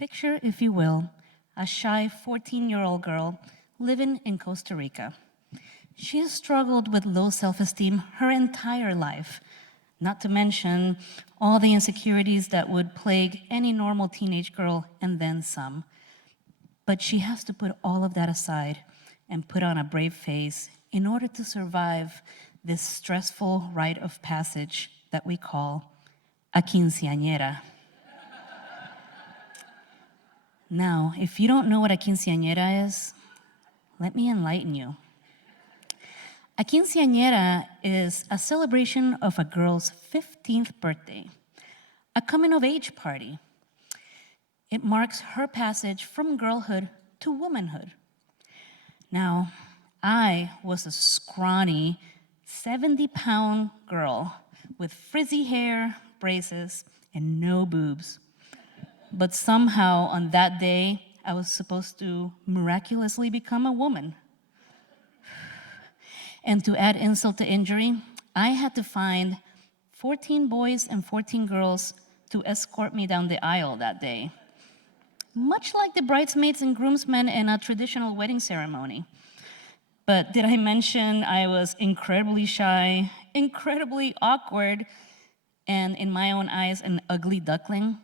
Picture, if you will, a shy 14-year-old girl living in Costa Rica. She has struggled with low self-esteem her entire life, not to mention all the insecurities that would plague any normal teenage girl and then some. But she has to put all of that aside and put on a brave face in order to survive this stressful rite of passage that we call a quinceañera. Now, if you don't know what a quinceañera is, let me enlighten you. A quinceañera is a celebration of a girl's 15th birthday, a coming-of-age party. It marks her passage from girlhood to womanhood. Now, I was a scrawny, 70-pound girl with frizzy hair, braces, and no boobs. But somehow on that day, I was supposed to miraculously become a woman. And to add insult to injury, I had to find 14 boys and 14 girls to escort me down the aisle that day. Much like the bridesmaids and groomsmen in a traditional wedding ceremony. But did I mention I was incredibly shy, incredibly awkward, and in my own eyes, an ugly duckling?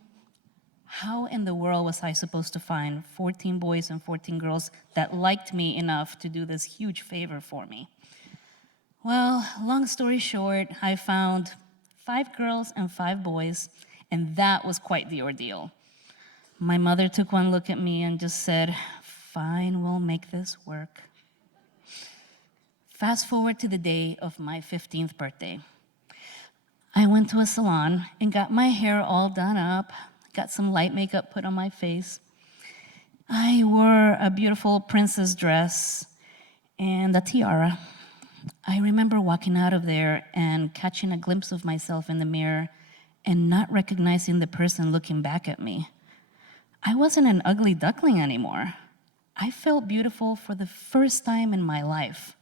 How in the world was I supposed to find 14 boys and 14 girls that liked me enough to do this huge favor for me? Well, long story short, I found 5 girls and 5 boys, and that was quite the ordeal. My mother took one look at me and just said, "Fine, we'll make this work." Fast forward to the day of my 15th birthday. I went to a salon and got my hair all done up, got some light makeup put on my face. I wore a beautiful princess dress and a tiara. I remember walking out of there and catching a glimpse of myself in the mirror and not recognizing the person looking back at me. I wasn't an ugly duckling anymore. I felt beautiful for the first time in my life.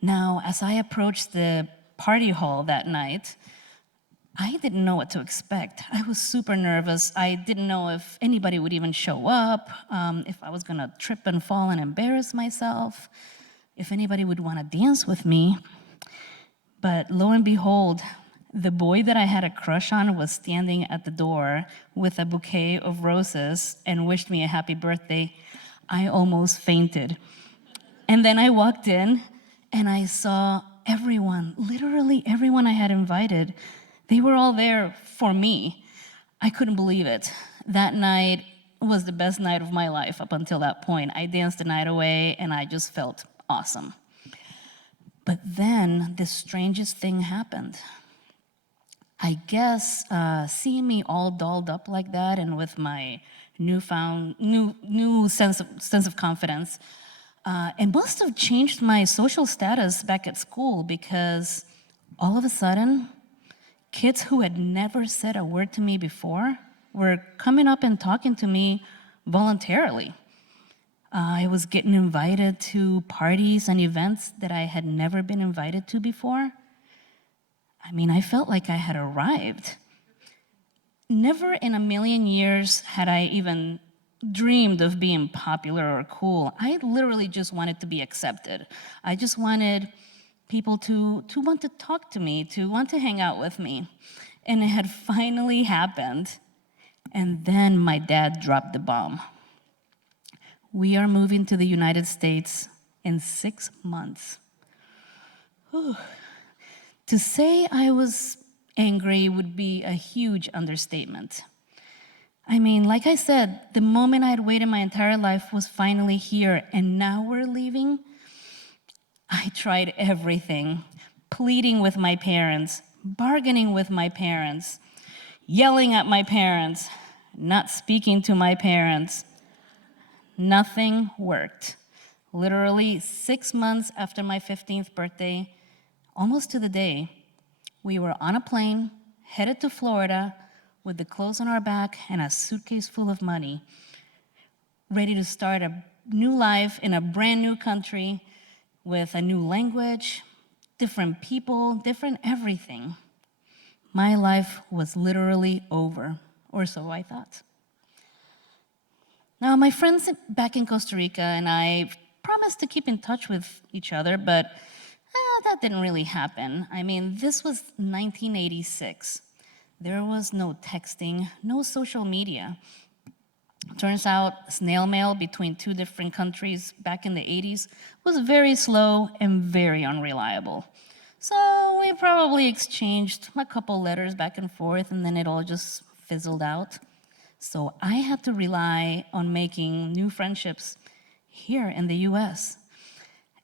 Now, as I approached the party hall that night, I didn't know what to expect. I was super nervous. I didn't know if anybody would even show up, if I was gonna trip and fall and embarrass myself, if anybody would wanna dance with me. But lo and behold, the boy that I had a crush on was standing at the door with a bouquet of roses and wished me a happy birthday. I almost fainted. And then I walked in and I saw everyone, literally everyone I had invited. They were all there for me. I couldn't believe it. That night was the best night of my life up until that point. I danced the night away and I just felt awesome. But then the strangest thing happened. I guess seeing me all dolled up like that and with my new sense of confidence, it must have changed my social status back at school, because all of a sudden, kids who had never said a word to me before were coming up and talking to me voluntarily. I was getting invited to parties and events that I had never been invited to before. I mean, I felt like I had arrived. Never in a million years had I even dreamed of being popular or cool. I literally just wanted to be accepted. I just wanted people to want to talk to me, to want to hang out with me. And it had finally happened. And then my dad dropped the bomb. We are moving to the United States in 6 months. Whew. To say I was angry would be a huge understatement. I mean, like I said, the moment I had waited my entire life was finally here, and now we're leaving. I tried everything, pleading with my parents, bargaining with my parents, yelling at my parents, not speaking to my parents. Nothing worked. Literally 6 months after my 15th birthday, almost to the day, we were on a plane, headed to Florida, with the clothes on our back and a suitcase full of money, ready to start a new life in a brand new country with a new language, different people, different everything. My life was literally over, or so I thought. Now, my friends back in Costa Rica and I promised to keep in touch with each other, but that didn't really happen. I mean, this was 1986. There was no texting, no social media. Turns out snail mail between two different countries back in the 80s was very slow and very unreliable. So we probably exchanged a couple letters back and forth, and then it all just fizzled out. So I had to rely on making new friendships here in the US.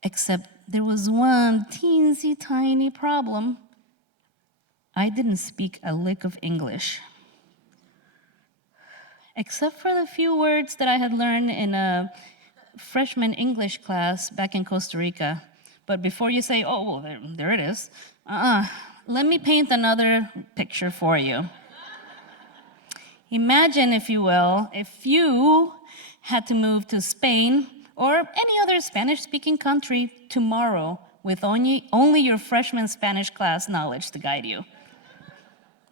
Except there was one teensy tiny problem. I didn't speak a lick of English. Except for the few words that I had learned in a freshman English class back in Costa Rica. But before you say, oh, well, there it is, let me paint another picture for you. Imagine, if you will, if you had to move to Spain or any other Spanish-speaking country tomorrow with only your freshman Spanish class knowledge to guide you.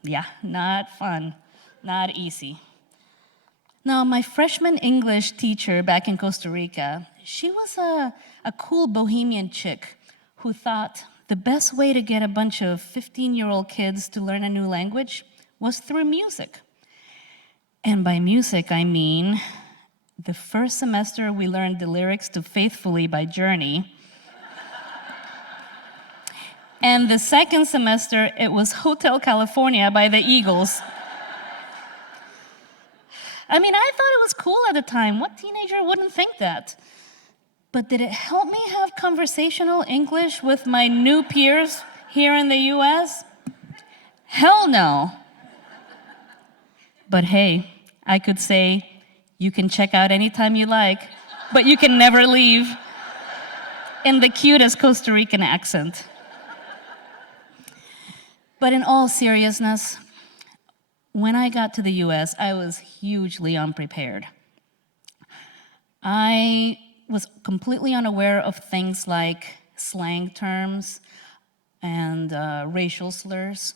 Yeah, not fun, not easy. Now, my freshman English teacher back in Costa Rica, she was a cool bohemian chick who thought the best way to get a bunch of 15-year-old kids to learn a new language was through music. And by music, I mean the first semester we learned the lyrics to Faithfully by Journey. And the second semester, it was Hotel California by the Eagles. I mean, I thought it was cool at the time. What teenager wouldn't think that? But did it help me have conversational English with my new peers here in the US? Hell no. But hey, I could say, you can check out anytime you like, but you can never leave, in the cutest Costa Rican accent. But in all seriousness, when I got to the US, I was hugely unprepared. I was completely unaware of things like slang terms and racial slurs.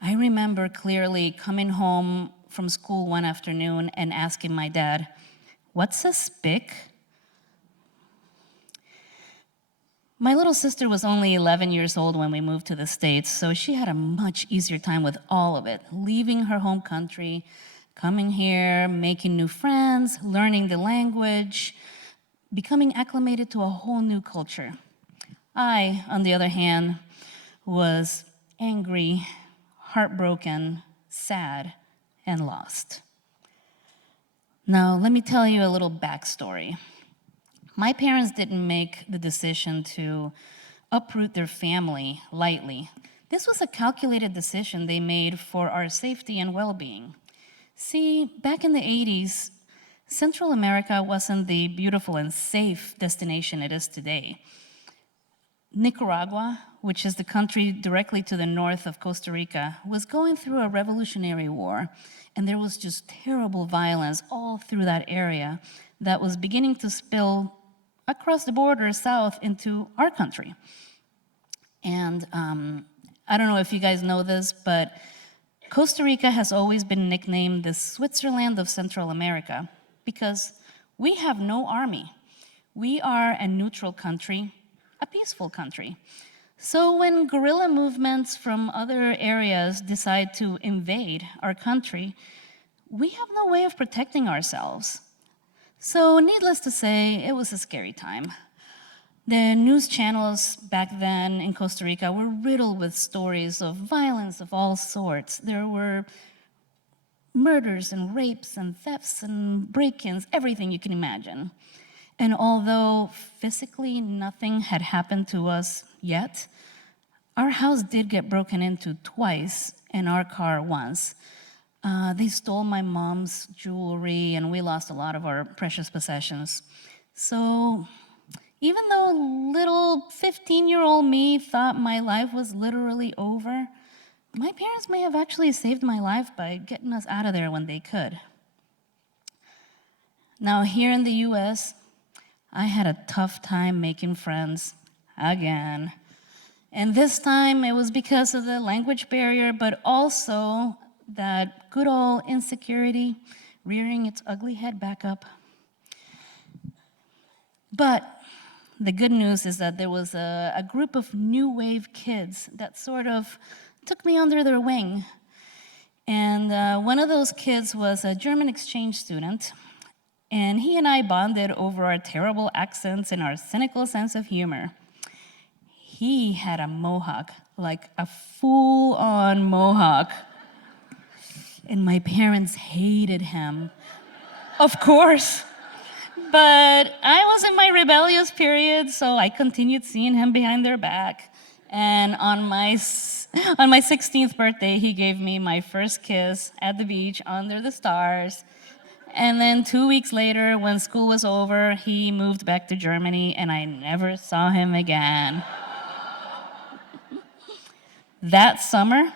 I remember clearly coming home from school one afternoon and asking my dad, "What's a spick?" My little sister was only 11 years old when we moved to the States, so she had a much easier time with all of it, leaving her home country, coming here, making new friends, learning the language, becoming acclimated to a whole new culture. I, on the other hand, was angry, heartbroken, sad, and lost. Now, let me tell you a little backstory. My parents didn't make the decision to uproot their family lightly. This was a calculated decision they made for our safety and well-being. See, back in the 80s, Central America wasn't the beautiful and safe destination it is today. Nicaragua, which is the country directly to the north of Costa Rica, was going through a revolutionary war, and there was just terrible violence all through that area that was beginning to spill across the border south into our country. And I don't know if you guys know this, but Costa Rica has always been nicknamed the Switzerland of Central America because we have no army. We are a neutral country, a peaceful country. So when guerrilla movements from other areas decide to invade our country, we have no way of protecting ourselves. So needless to say, it was a scary time. The news channels back then in Costa Rica were riddled with stories of violence of all sorts. There were murders and rapes and thefts and break-ins, everything you can imagine. And although physically nothing had happened to us yet, our house did get broken into twice and our car once. They stole my mom's jewelry and we lost a lot of our precious possessions. So even though little 15-year-old me thought my life was literally over, my parents may have actually saved my life by getting us out of there when they could. Now here in the US, I had a tough time making friends again. And this time it was because of the language barrier, but also that good old insecurity rearing its ugly head back up. But the good news is that there was a group of new wave kids that sort of took me under their wing. And one of those kids was a German exchange student, and he and I bonded over our terrible accents and our cynical sense of humor. He had a mohawk, like a full-on mohawk, and my parents hated him. Of course. But I was in my rebellious period, so I continued seeing him behind their back. And on my 16th birthday, he gave me my first kiss at the beach under the stars. And then 2 weeks later, when school was over, he moved back to Germany, and I never saw him again. That summer,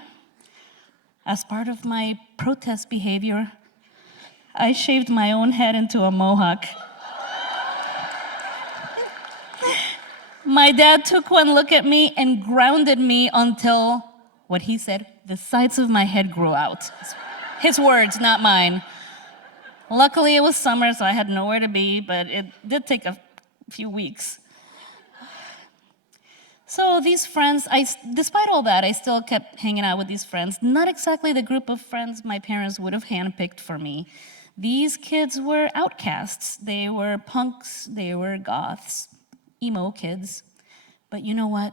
as part of my protest behavior, I shaved my own head into a mohawk. My dad took one look at me and grounded me until, what he said, the sides of my head grew out. His words, not mine. Luckily, it was summer, so I had nowhere to be, but it did take a few weeks. So these friends, despite all that, I still kept hanging out with these friends. Not exactly the group of friends my parents would have handpicked for me. These kids were outcasts. They were punks, they were goths, emo kids. But you know what?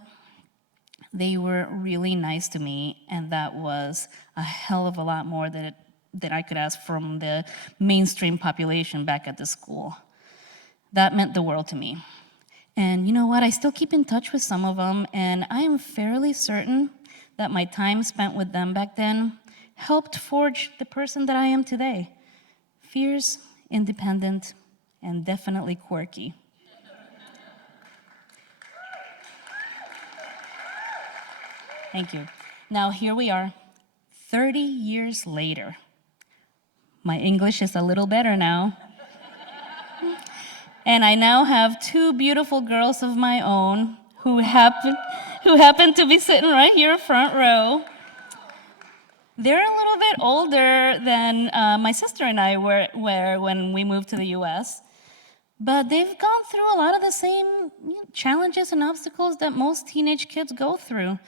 They were really nice to me, and that was a hell of a lot more that I could ask from the mainstream population back at the school. That meant the world to me. And you know what? I still keep in touch with some of them, and I am fairly certain that my time spent with them back then helped forge the person that I am today. Fierce, independent, and definitely quirky. Thank you. Now here we are, 30 years later. My English is a little better now. And I now have two beautiful girls of my own who happen to be sitting right here front row. They're a little bit older than my sister and I were when we moved to the US, but they've gone through a lot of the same challenges and obstacles that most teenage kids go through.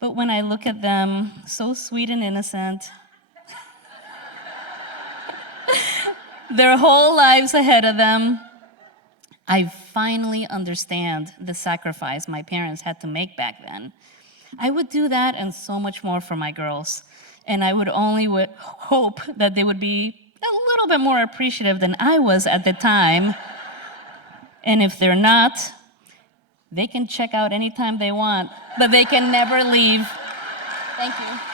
But when I look at them, so sweet and innocent, their whole lives ahead of them, I finally understand the sacrifice my parents had to make back then. I would do that and so much more for my girls. And I would only hope that they would be a little bit more appreciative than I was at the time. And if they're not, they can check out anytime they want, but they can never leave. Thank you.